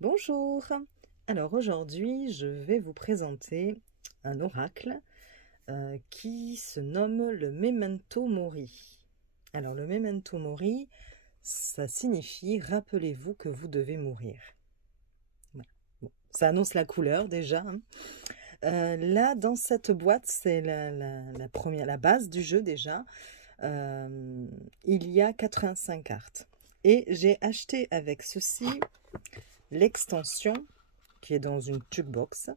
Bonjour. Alors aujourd'hui, je vais vous présenter un oracle qui se nomme le Memento Mori. Alors le Memento Mori, ça signifie rappelez-vous que vous devez mourir. Voilà. Bon, ça annonce la couleur déjà. Là, dans cette boîte, c'est la base du jeu déjà. Il y a 85 cartes. Et j'ai acheté avec ceci l'extension qui est dans une jukebox.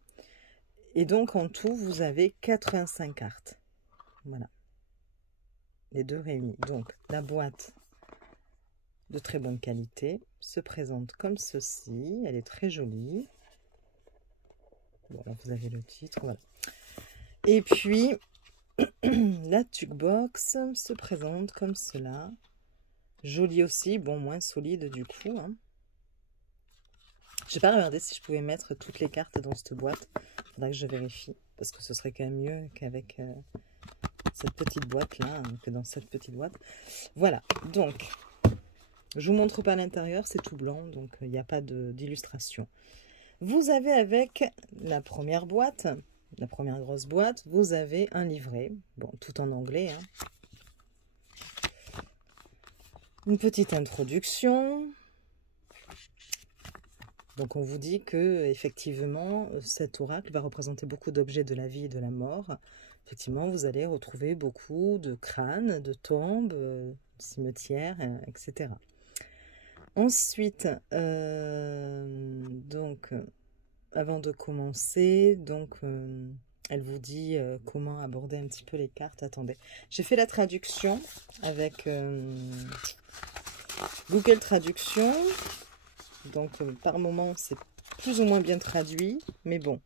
Et donc, en tout, vous avez 85 cartes. Voilà. Les deux réunis. Donc, la boîte de très bonne qualité se présente comme ceci. Elle est très jolie. Bon, là, vous avez le titre. Voilà. Et puis, la jukebox se présente comme cela. Jolie aussi. Bon, moins solide du coup. Je n'ai pas regardé si je pouvais mettre toutes les cartes dans cette boîte. Il faudra que je vérifie. Parce que ce serait quand même mieux qu'avec cette petite boîte-là, que dans cette petite boîte. Voilà. Donc, je ne vous montre pas l'intérieur. C'est tout blanc. Donc, il n'y a pas d'illustration. Vous avez avec la première boîte, la première grosse boîte, vous avez un livret. Bon, tout en anglais. Une petite introduction. Donc on vous dit que effectivement cet oracle va représenter beaucoup d'objets de la vie et de la mort. Effectivement, vous allez retrouver beaucoup de crânes, de tombes, cimetières, etc. Ensuite, donc avant de commencer, donc elle vous dit comment aborder un petit peu les cartes. Attendez, j'ai fait la traduction avec Google Traduction. Donc, par moment, c'est plus ou moins bien traduit, mais bon.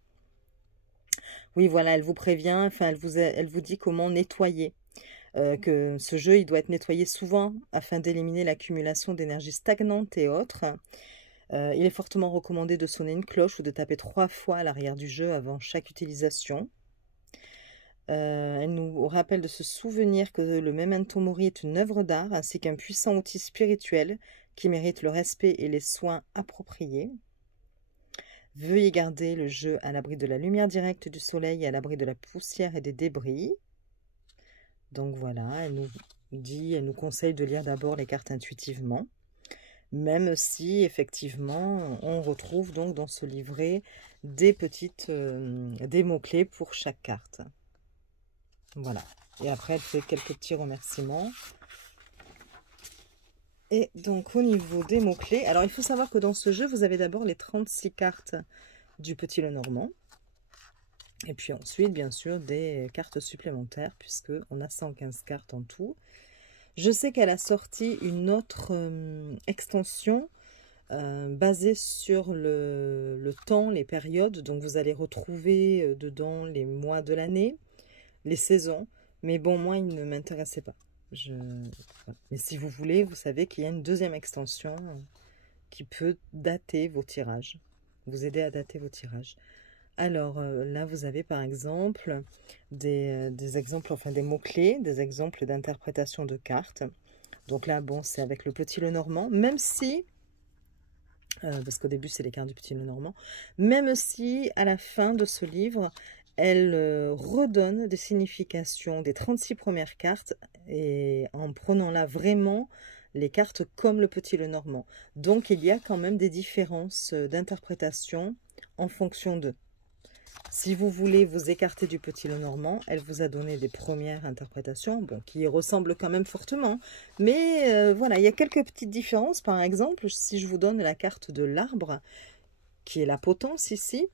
Oui, voilà, elle vous prévient, enfin, elle vous dit comment nettoyer. Que ce jeu, il doit être nettoyé souvent afin d'éliminer l'accumulation d'énergie stagnante et autres. Il est fortement recommandé de sonner une cloche ou de taper 3 fois à l'arrière du jeu avant chaque utilisation. Elle nous rappelle de se souvenir que le Memento Mori est une œuvre d'art ainsi qu'un puissant outil spirituel qui mérite le respect et les soins appropriés. Veuillez garder le jeu à l'abri de la lumière directe du soleil et à l'abri de la poussière et des débris. Donc voilà, elle nous conseille de lire d'abord les cartes intuitivement, même si effectivement on retrouve donc dans ce livret des mots-clés pour chaque carte. Voilà. Et après, elle fait quelques petits remerciements. Et donc, au niveau des mots-clés, alors il faut savoir que dans ce jeu, vous avez d'abord les 36 cartes du Petit Lenormand. Et puis ensuite, bien sûr, des cartes supplémentaires, puisqu'on a 115 cartes en tout. Je sais qu'elle a sorti une autre extension basée sur le temps, les périodes. Donc, vous allez retrouver dedans les mois de l'année, les saisons, mais bon, moi, il ne m'intéressait pas. Mais si vous voulez, vous savez qu'il y a une deuxième extension qui peut dater vos tirages, vous aider à dater vos tirages. Alors là, vous avez par exemple des exemples, enfin des mots-clés, des exemples d'interprétation de cartes. Donc là, bon, c'est avec le Petit Lenormand, même si... parce qu'au début, c'est les cartes du Petit Lenormand. Même si, à la fin de ce livre, elle redonne des significations des 36 premières cartes et en prenant là vraiment les cartes comme le Petit Lenormand. Donc, il y a quand même des différences d'interprétation en fonction d'eux. Si vous voulez vous écarter du Petit Lenormand, elle vous a donné des premières interprétations, bon, qui ressemblent quand même fortement. Mais voilà, il y a quelques petites différences. Par exemple, si je vous donne la carte de l'arbre, qui est la potence ici,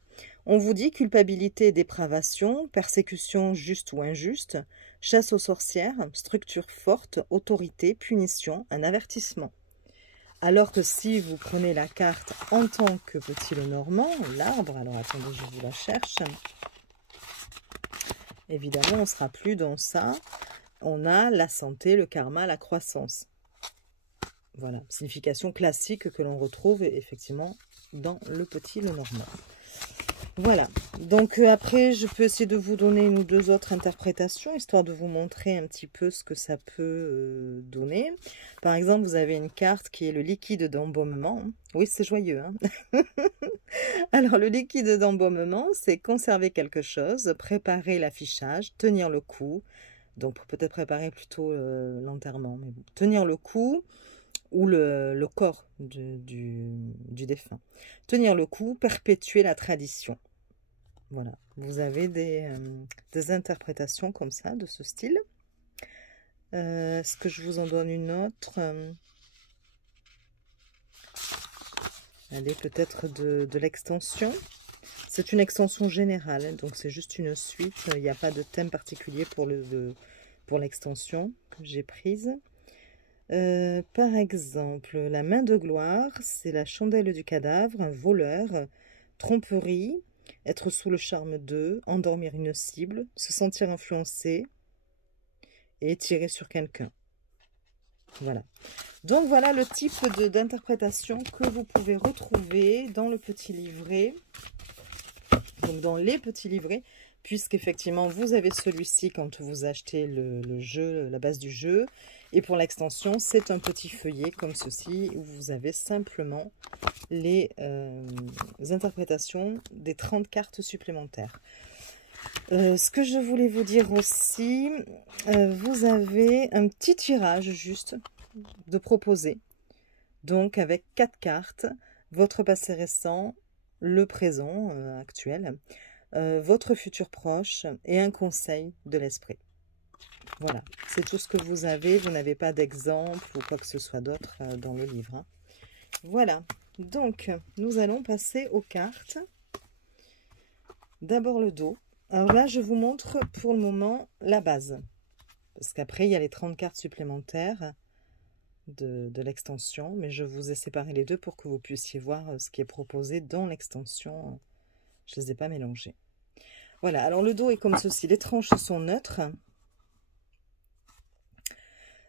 on vous dit culpabilité, dépravation, persécution juste ou injuste, chasse aux sorcières, structure forte, autorité, punition, un avertissement. Alors que si vous prenez la carte en tant que Petit Lenormand, l'arbre, alors attendez, je vous la cherche. Évidemment, on ne sera plus dans ça. On a la santé, le karma, la croissance. Voilà, signification classique que l'on retrouve effectivement dans le Petit Lenormand. Voilà, donc après je peux essayer de vous donner une ou deux autres interprétations, histoire de vous montrer un petit peu ce que ça peut donner. Par exemple, vous avez une carte qui est le liquide d'embaumement. Oui, c'est joyeux, hein. Alors le liquide d'embaumement, c'est conserver quelque chose, préparer l'affichage, tenir le coup. Donc peut-être préparer plutôt l'enterrement, mais bon, tenir le coup ou le corps du défunt. Tenir le coup, perpétuer la tradition. Voilà, vous avez des interprétations comme ça, de ce style. Est-ce que je vous en donne une autre? Allez, peut-être de l'extension. C'est une extension générale, hein, donc c'est juste une suite. Il n'y a pas de thème particulier pour l'extension que j'ai prise. Par exemple, la main de gloire, c'est la chandelle du cadavre, un voleur, tromperie, être sous le charme d'eux, endormir une cible, se sentir influencé et tirer sur quelqu'un. Voilà. Donc voilà le type d'interprétation que vous pouvez retrouver dans le petit livret. Donc dans les petits livrets, puisqu'effectivement vous avez celui-ci quand vous achetez le jeu, la base du jeu. Et pour l'extension, c'est un petit feuillet comme ceci, où vous avez simplement les interprétations des 30 cartes supplémentaires. Ce que je voulais vous dire aussi, vous avez un petit tirage juste de proposer. Donc avec 4 cartes, votre passé récent, le présent actuel, votre futur proche et un conseil de l'esprit. Voilà, c'est tout ce que vous avez. Vous n'avez pas d'exemple ou quoi que ce soit d'autre dans le livre, hein. Voilà, donc nous allons passer aux cartes. D'abord le dos. Alors là, je vous montre pour le moment la base. Parce qu'après, il y a les 30 cartes supplémentaires de l'extension. Mais je vous ai séparé les deux pour que vous puissiez voir ce qui est proposé dans l'extension. Je ne les ai pas mélangés. Voilà, alors le dos est comme ceci. Les tranches sont neutres.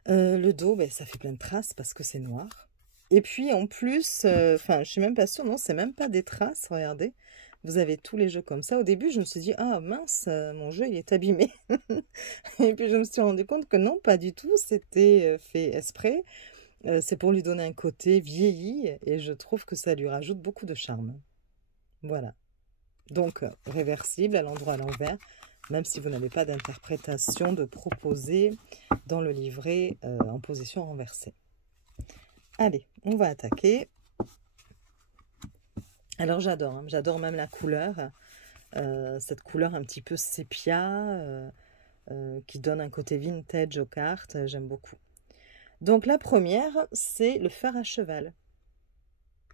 Le dos, ben, ça fait plein de traces parce que c'est noir. Et puis en plus, enfin, je suis même pas sûre, non, c'est même pas des traces, regardez. Vous avez tous les jeux comme ça. Au début, je me suis dit, ah mince, mon jeu, il est abîmé. Et puis je me suis rendu compte que non, pas du tout, c'était fait exprès. C'est pour lui donner un côté vieilli et je trouve que ça lui rajoute beaucoup de charme. Voilà. Donc, réversible à l'endroit à l'envers, même si vous n'avez pas d'interprétation de proposer dans le livret en position renversée. Allez, on va attaquer. Alors j'adore, hein, j'adore même la couleur, cette couleur un petit peu sépia, qui donne un côté vintage aux cartes, j'aime beaucoup. Donc la première, c'est le fer à cheval.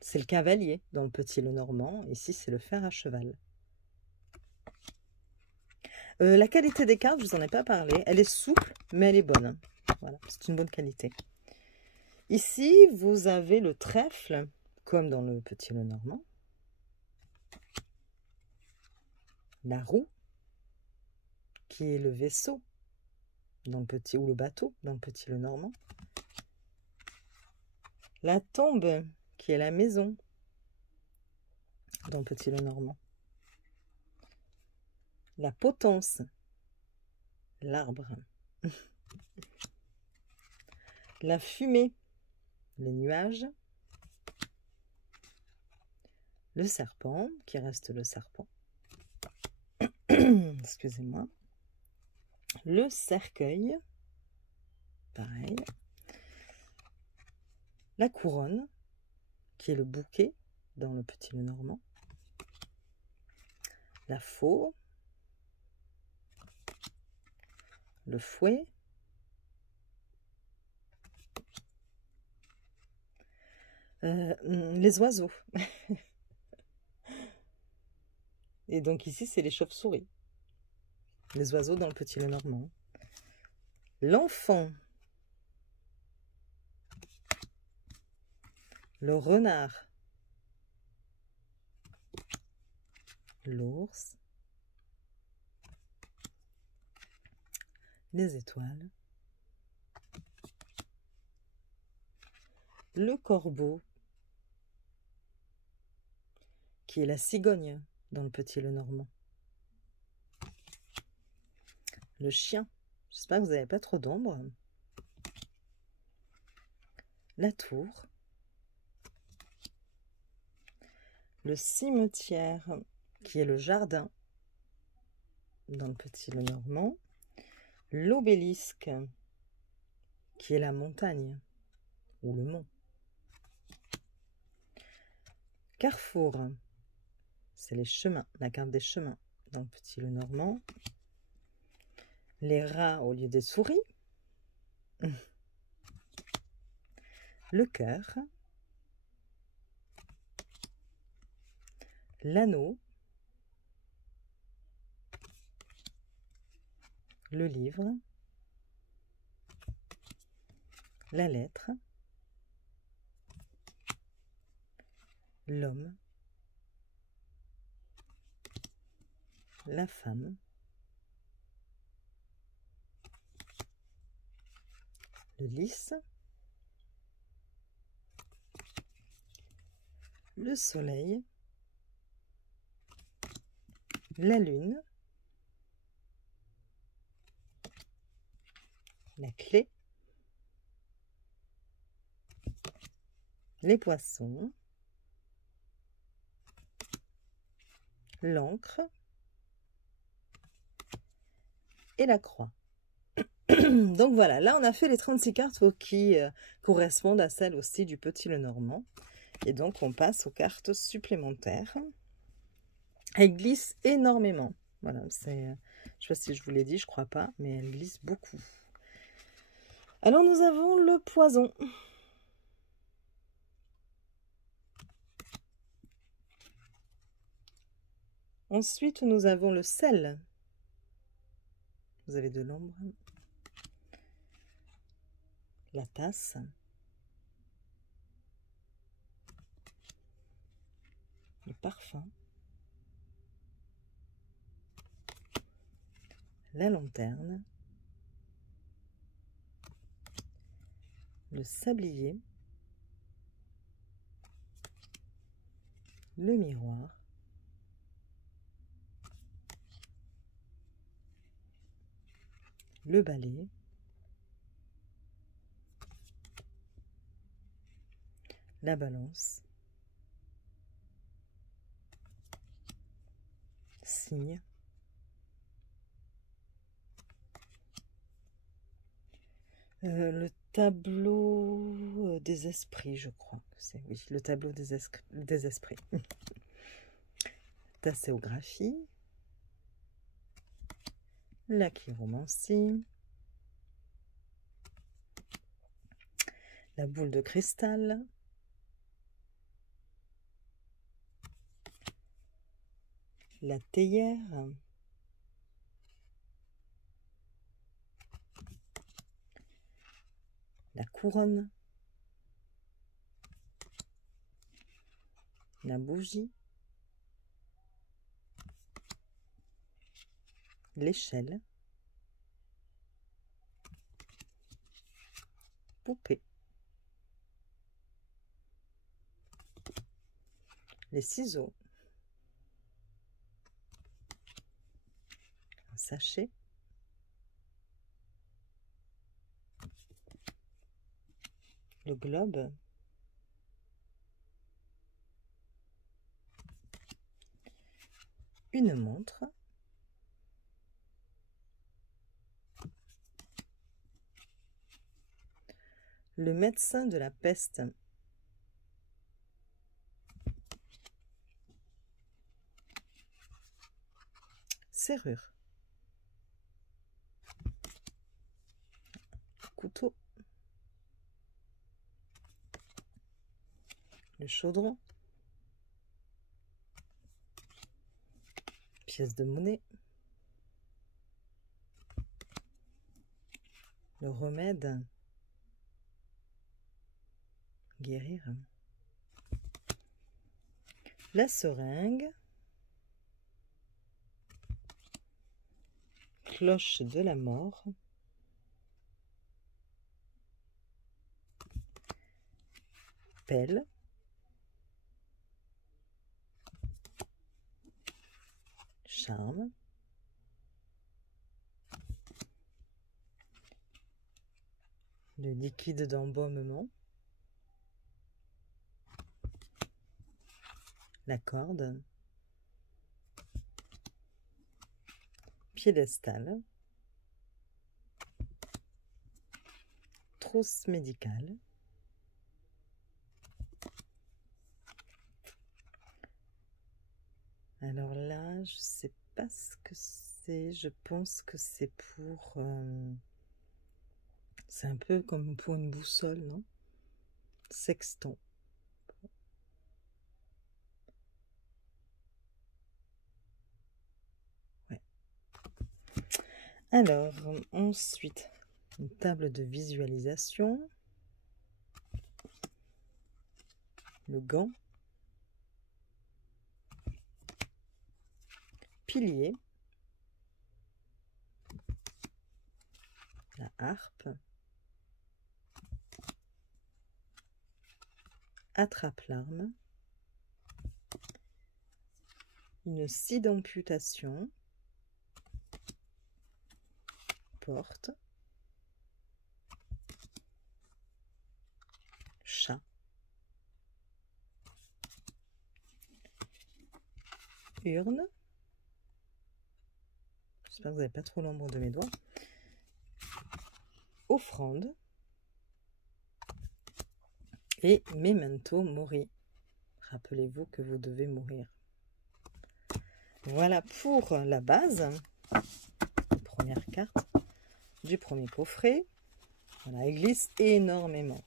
C'est le cavalier dans le petit Lenormand, ici c'est le fer à cheval. La qualité des cartes, je ne vous en ai pas parlé, elle est souple, mais elle est bonne. Voilà, c'est une bonne qualité. Ici, vous avez le trèfle, comme dans le petit Lenormand. La roue, qui est le vaisseau, dans le petit, ou le bateau, dans le petit Lenormand. La tombe, qui est la maison, dans le petit Lenormand. La potence, l'arbre. La fumée, les nuages. Le serpent, qui reste le serpent. Excusez-moi. Le cercueil, pareil. La couronne, qui est le bouquet dans le petit Lenormand. La faux. Le fouet. Les oiseaux. Et donc ici, c'est les chauves-souris. Les oiseaux dans le petit Lenormand. L'enfant. Le renard. L'ours. Les étoiles. Le corbeau, qui est la cigogne dans le Petit Lenormand. Le chien. J'espère que vous n'avez pas trop d'ombre. La tour. Le cimetière, qui est le jardin dans le Petit Lenormand. L'obélisque, qui est la montagne ou le mont. Carrefour, c'est les chemins, la carte des chemins dans le Petit Lenormand. Les rats au lieu des souris. Le cœur. L'anneau. Le livre. La lettre. L'homme. La femme. Le lys. Le soleil. La lune. La clé. Les poissons. L'encre. Et la croix. Donc voilà, là on a fait les 36 cartes qui correspondent à celles aussi du Petit Lenormand. Et donc on passe aux cartes supplémentaires. Elle glisse énormément. Voilà, c'est, je ne sais pas si je vous l'ai dit, je crois pas, mais elle glisse beaucoup. Alors nous avons le poison. Ensuite nous avons le sel. Vous avez de l'ombre. La tasse. Le parfum. La lanterne. Le sablier. Le miroir. Le balai. La balance. Cygne. Le tableau des esprits, je crois que c'est, oui, le tableau des esprits. Tasséographie. La chiromancie. La boule de cristal. La théière. La couronne. La bougie. L'échelle. Poupée. Les ciseaux. Un sachet. Le globe. Une montre. Le médecin de la peste. Serrure. Couteau. Le chaudron. Pièce de monnaie. Le remède. Guérir. La seringue. Cloche de la mort. Pelle. charme, le liquide d'embaumement, la corde, piédestal, trousse médicale, alors là, je sais pas ce que c'est, je pense que c'est pour... c'est un peu comme pour une boussole, non? Sextant. Ouais. Alors, ensuite, une table de visualisation, le gant, pilier, la harpe, attrape-larme, une scie d'amputation, porte, chat, urne, j'espère que vous n'avez pas trop l'ombre de mes doigts, offrande et memento mori. Rappelez-vous que vous devez mourir. Voilà pour la base, première carte du premier coffret. Voilà, elle glisse énormément.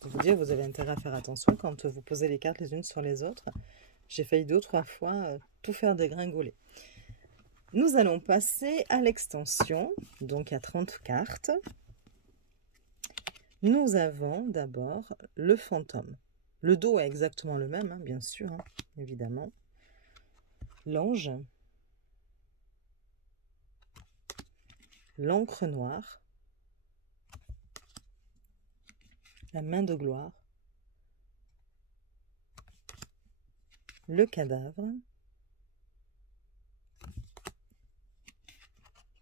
Pour vous dire, vous avez intérêt à faire attention quand vous posez les cartes les unes sur les autres. J'ai failli 2 ou 3 fois tout faire dégringoler. Nous allons passer à l'extension, donc à 30 cartes. Nous avons d'abord le fantôme. Le dos est exactement le même, hein, bien sûr, hein, évidemment. L'ange. L'encre noire. La main de gloire. Le cadavre.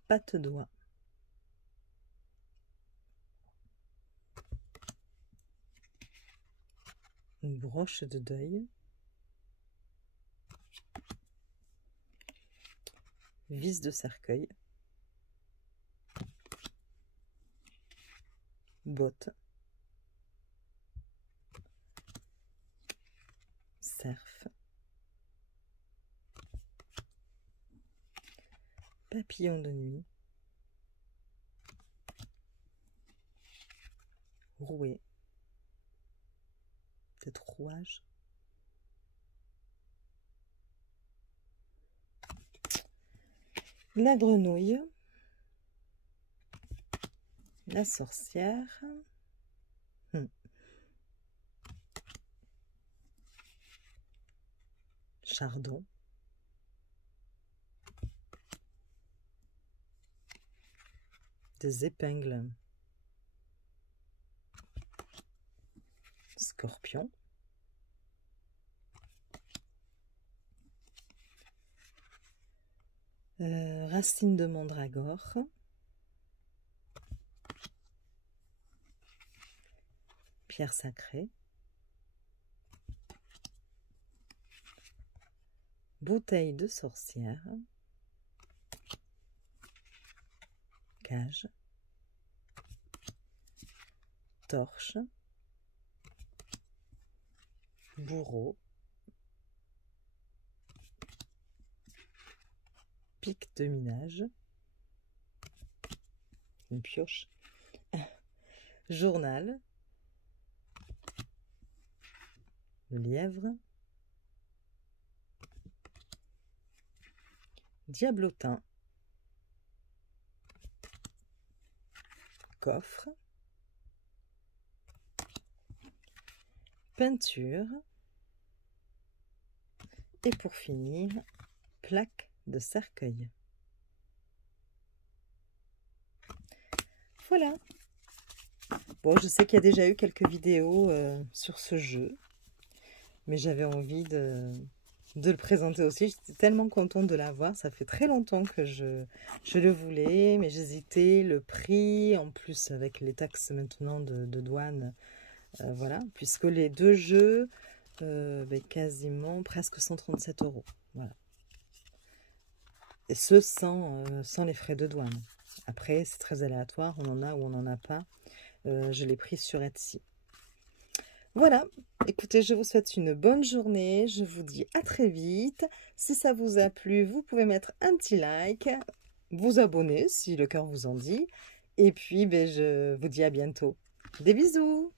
Patte-doigt. Une broche de deuil. Vis de cercueil. Botte. Cerf. Papillon de nuit. Rouet. Peut-être rouage. La grenouille. La sorcière. Chardon. Des épingles. Scorpion. Racine de mandragore. Pierre sacrée. Bouteille de sorcière. Cage. Torche. Bourreau. Pic de minage. Une pioche. Journal. Le lièvre. Diablotin. Coffre. Peinture. Et pour finir, plaque de cercueil. Voilà. Bon, je sais qu'il y a déjà eu quelques vidéos sur ce jeu, mais j'avais envie de de le présenter aussi. J'étais tellement contente de l'avoir. Ça fait très longtemps que je le voulais, mais j'hésitais. Le prix, en plus avec les taxes maintenant de douane, voilà. Puisque les deux jeux, quasiment presque 137 €. Voilà. Et ce, sans les frais de douane. Après, c'est très aléatoire. On en a ou on n'en a pas. Je l'ai pris sur Etsy. Voilà, écoutez, je vous souhaite une bonne journée, je vous dis à très vite. Si ça vous a plu, vous pouvez mettre un petit like, vous abonner si le cœur vous en dit. Et puis, je vous dis à bientôt. Des bisous!